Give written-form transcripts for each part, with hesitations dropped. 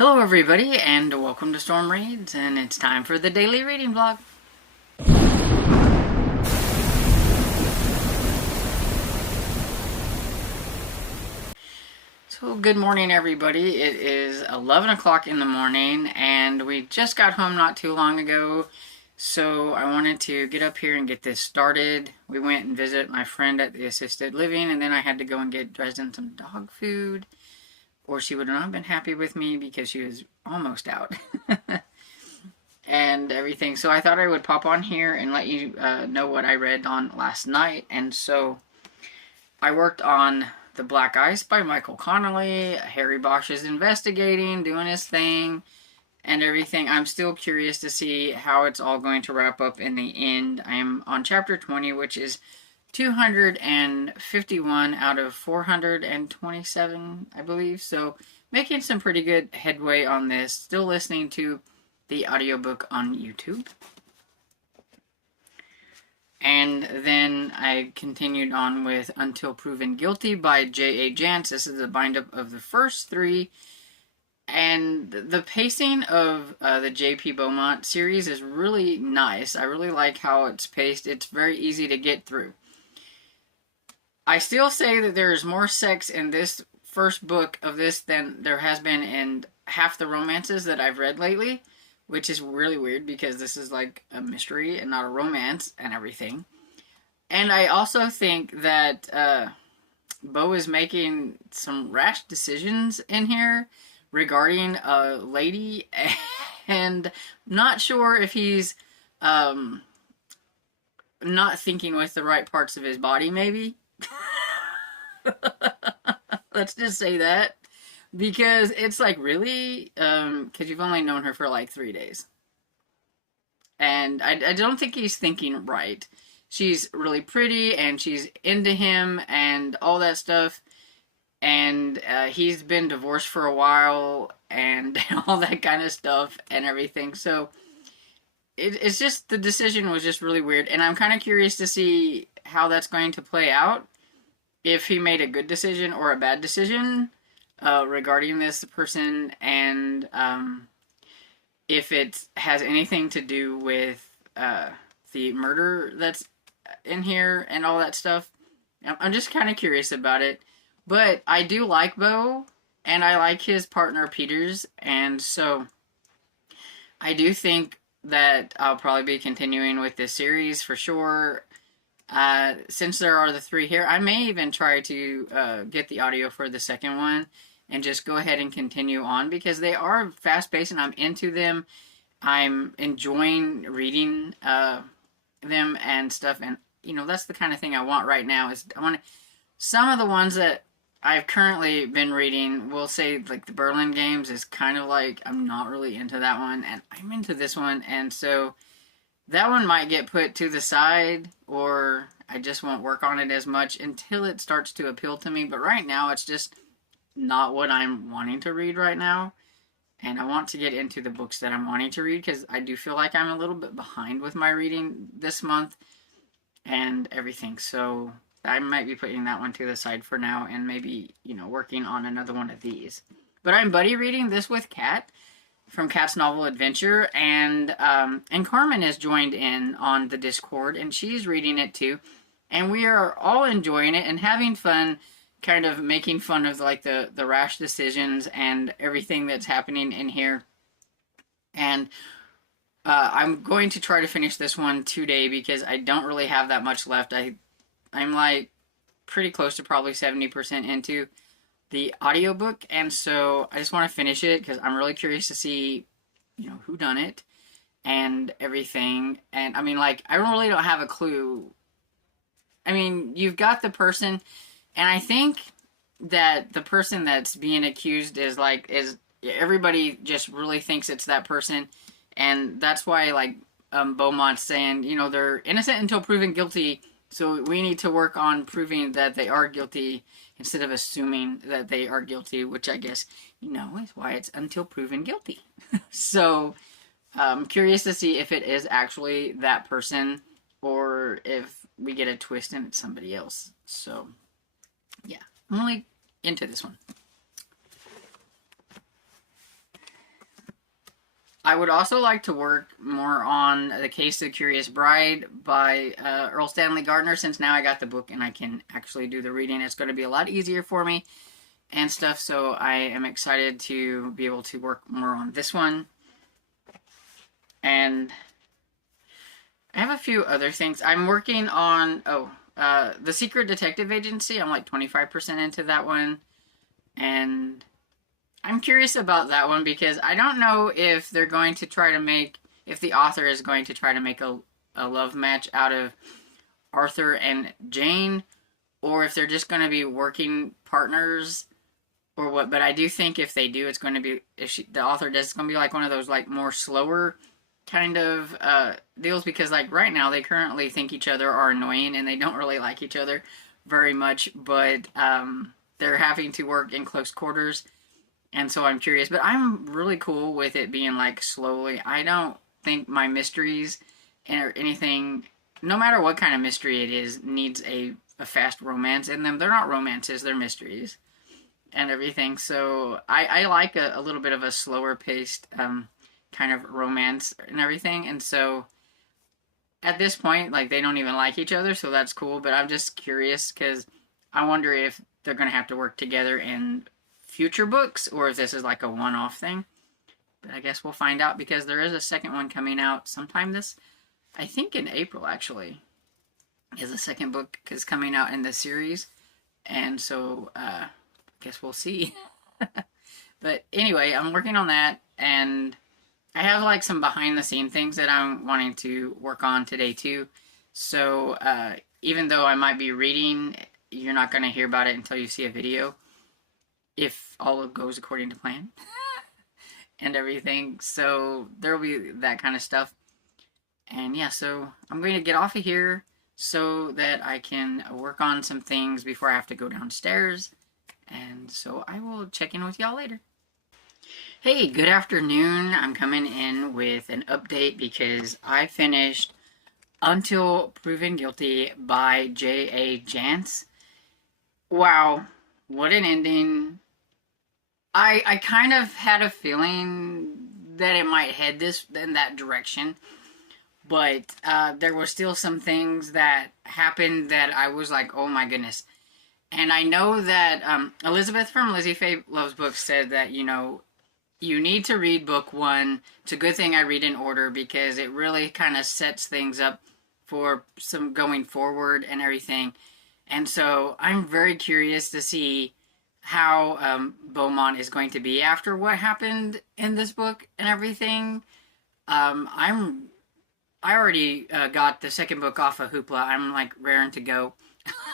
Hello everybody and welcome to Storm Reads, and it's time for the daily reading vlog. So good morning everybody. It is 11 o'clock in the morning and we just got home not too long ago. So I wanted to get up here and get this started. We went and visited my friend at the assisted living, and then I had to go and get Dresden some dog food, or she would not have been happy with me because she was almost out and everything. So I thought I would pop on here and let you know what I read on last night. And so I worked on The Black Ice by Michael Connelly. Harry Bosch is investigating, doing his thing and everything. I'm still curious to see how it's all going to wrap up in the end. I'm on chapter 20, which is 251 out of 427, I believe. So making some pretty good headway on this. Still listening to the audiobook on YouTube. And then I continued on with Until Proven Guilty by J.A. Jance. This is the bind-up of the first three. And the pacing of the J.P. Beaumont series is really nice. I really like how it's paced. It's very easy to get through. I still say that there's more sex in this first book of this than there has been in half the romances that I've read lately, which is really weird because this is like a mystery and not a romance and everything. And I also think that Beau is making some rash decisions in here regarding a lady, and not sure if he's not thinking with the right parts of his body, maybe. Let's just say that, because it's like, really, because you've only known her for like 3 days, and I don't think he's thinking right. She's really pretty and she's into him and all that stuff, and he's been divorced for a while and all that kind of stuff and everything. So it's just, the decision was just really weird, and I'm kind of curious to see how that's going to play out, if he made a good decision or a bad decision regarding this person, and if it has anything to do with the murder that's in here and all that stuff. I'm just kind of curious about it. But I do like Beau, and I like his partner Peters, and so I do think that I'll probably be continuing with this series for sure. Since there are the three here, I may even try to get the audio for the second one and just go ahead and continue on, because they are fast-paced and I'm into them. I'm enjoying reading them and stuff, and you know, that's the kind of thing I want right now. Is I want to, some of the ones that I've currently been reading, we'll say like the Berlin Games is kind of like, I'm not really into that one, and I'm into this one, and so that one might get put to the side, or I just won't work on it as much until it starts to appeal to me. But right now, it's just not what I'm wanting to read right now. And I want to get into the books that I'm wanting to read, because I do feel like I'm a little bit behind with my reading this month and everything. So I might be putting that one to the side for now and maybe, you know, working on another one of these. But I'm buddy reading this with Kat from Kat's Novel Adventure, and Carmen has joined in on the Discord, and she's reading it too, and we are all enjoying it and having fun, kind of making fun of like the rash decisions and everything that's happening in here. And I'm going to try to finish this one today, because I don't really have that much left. I'm like pretty close to probably 70% into the audiobook, and so I just want to finish it because I'm really curious to see, you know, who done it and everything. And I mean, like, I really don't have a clue. I mean, you've got the person, and I think that the person that's being accused is everybody just really thinks it's that person, and that's why, like, Beaumont's saying, you know, they're innocent until proven guilty, so we need to work on proving that they are guilty instead of assuming that they are guilty, which I guess, you know, is why it's until proven guilty. So I'm curious to see if it is actually that person, or if we get a twist and it's somebody else. So yeah, I'm really into this one. I would also like to work more on The Case of the Curious Bride by Earl Stanley Gardner, since now I got the book and I can actually do the reading. It's going to be a lot easier for me and stuff, so I am excited to be able to work more on this one. And I have a few other things. I'm working on, The Secret Detective Agency. I'm like 25% into that one. And I'm curious about that one because I don't know if they're going to try to make, if the author is going to try to make a love match out of Arthur and Jane, or if they're just going to be working partners or what. But I do think if they do, it's going to be, the author does, it's going to be like one of those like more slower kind of deals, because like right now they currently think each other are annoying and they don't really like each other very much, but they're having to work in close quarters. And so I'm curious, but I'm really cool with it being like slowly. I don't think my mysteries or anything, no matter what kind of mystery it is, needs a fast romance in them. They're not romances, they're mysteries and everything. So I like a little bit of a slower paced kind of romance and everything. And so at this point, like, they don't even like each other, so that's cool. But I'm just curious because I wonder if they're going to have to work together in future books, or if this is like a one-off thing. But I guess we'll find out, because there is a second one coming out sometime I think in April actually, is the second book is coming out in the series. And so I guess we'll see. But anyway, I'm working on that, and I have like some behind the scene things that I'm wanting to work on today too. So even though I might be reading, you're not going to hear about it until you see a video, if all goes according to plan and everything. So there will be that kind of stuff. And yeah, so I'm going to get off of here so that I can work on some things before I have to go downstairs. And so I will check in with y'all later. Hey, good afternoon. I'm coming in with an update because I finished Until Proven Guilty by J.A. Jance. Wow, what an ending. I kind of had a feeling that it might head in that direction, but there were still some things that happened that I was like, oh my goodness. And I know that Elizabeth from Lizzie Faye Loves Books said that, you need to read book one. It's a good thing I read in order, because it really kind of sets things up for some going forward and everything. And so I'm very curious to see how Beaumont is going to be after what happened in this book and everything. I already got the second book off of Hoopla. I'm like raring to go.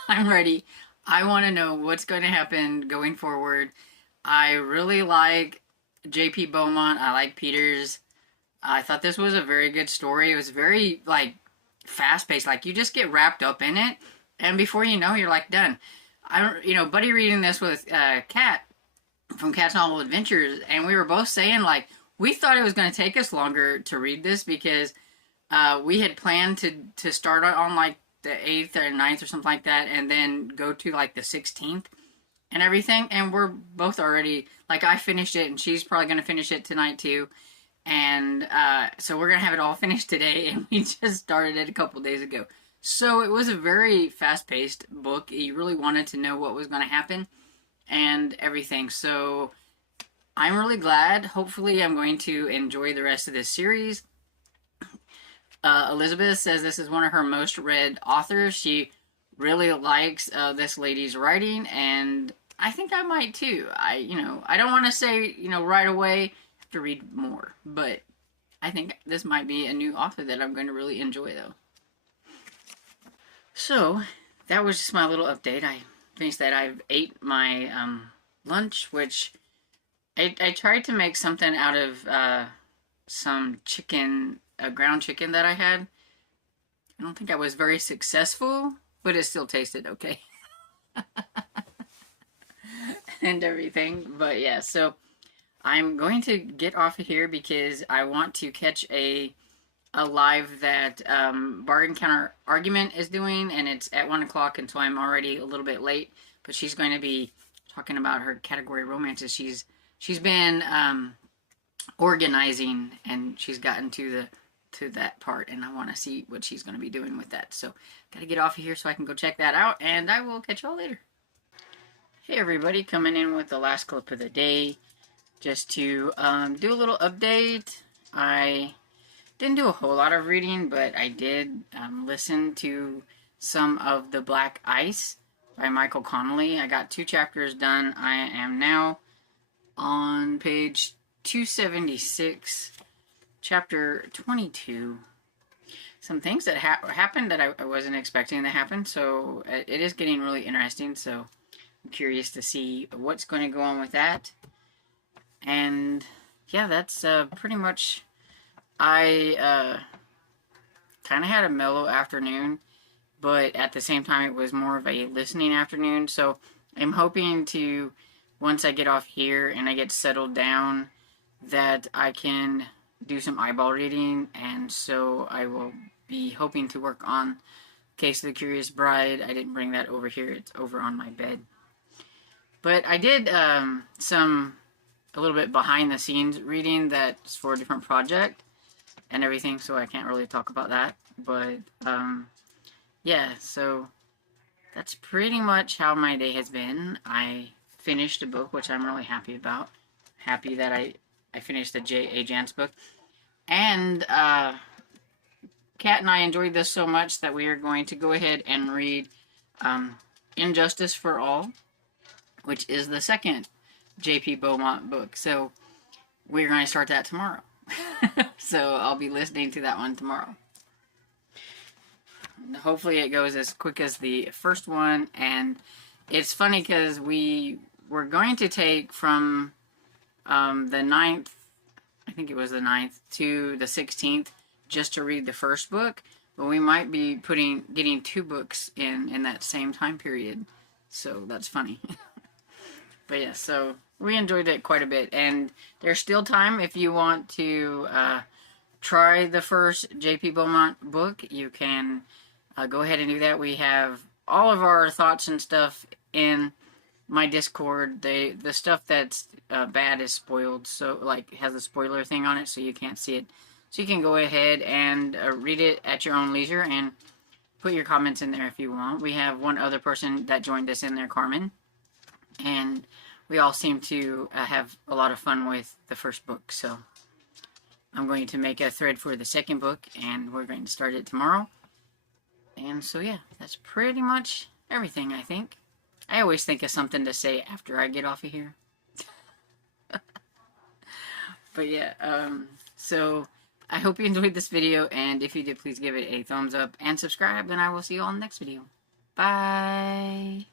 I'm ready. I want to know what's going to happen going forward. I really like J.P. Beaumont. I like Peters. I thought this was a very good story. It was very like fast-paced. Like, you just get wrapped up in it, and before you know, you're like done. Buddy reading this with Kat from Kat's Novel Adventures, and we were both saying like we thought it was going to take us longer to read this, because we had planned to start on like the 8th or 9th or something like that, and then go to like the 16th and everything. And we're both already, like, I finished it, and she's probably going to finish it tonight too. And so we're going to have it all finished today, and we just started it a couple days ago. So it was a very fast-paced book. You really wanted to know what was going to happen and everything. So I'm really glad. Hopefully I'm going to enjoy the rest of this series. Elizabeth says this is one of her most read authors. She really likes this lady's writing, and I think I might too. I don't want to say, right away, I have to read more, but I think this might be a new author that I'm going to really enjoy, though. So that was just my little update. I finished that. I've ate my lunch, which I tried to make something out of some chicken, ground chicken that I had. I don't think I was very successful, but it still tasted okay. And everything. But yeah, so I'm going to get off of here because I want to catch a live that Bargain Counter Argument is doing, and it's at 1 o'clock, and so I'm already a little bit late. But she's going to be talking about her category romances. She's been organizing, and she's gotten to that part, and I want to see what she's going to be doing with that. So gotta get off of here so I can go check that out, and I will catch y'all later. Hey everybody, coming in with the last clip of the day, just to do a little update. I didn't do a whole lot of reading, but I did listen to some of The Black Ice by Michael Connelly. I got 2 chapters done. I am now on page 276, chapter 22. Some things that happened that I wasn't expecting to happen, so it is getting really interesting, so I'm curious to see what's going to go on with that. And yeah, that's pretty much... I kind of had a mellow afternoon, but at the same time it was more of a listening afternoon, so I'm hoping to, once I get off here and I get settled down, that I can do some eyeball reading, and so I will be hoping to work on Case of the Curious Bride. I didn't bring that over here, it's over on my bed. But I did a little bit behind the scenes reading that's for a different project and everything, so I can't really talk about that. But yeah, so that's pretty much how my day has been. I finished a book, which I'm really happy about. Happy that I finished the J.A. Jance book. And Kat and I enjoyed this so much that we are going to go ahead and read Injustice for All, which is the second J.P. Beaumont book. So we're going to start that tomorrow. So I'll be listening to that one tomorrow. Hopefully it goes as quick as the first one. And it's funny because we were going to take from the 9th, I think it was the 9th, to the 16th just to read the first book. But we might be getting 2 books in that same time period. So that's funny. But yeah, so we enjoyed it quite a bit. And there's still time if you want to try the first J.P. Beaumont book. You can go ahead and do that. We have all of our thoughts and stuff in my Discord. The stuff that's bad is spoiled, so like has a spoiler thing on it, so you can't see it. So you can go ahead and read it at your own leisure and put your comments in there if you want. We have one other person that joined us in there, Carmen, and we all seem to have a lot of fun with the first book. So I'm going to make a thread for the second book, and we're going to start it tomorrow. And so yeah, that's pretty much everything, I think. I always think of something to say after I get off of here. But yeah, so I hope you enjoyed this video, and if you did, please give it a thumbs up and subscribe, and I will see you all in the next video. Bye!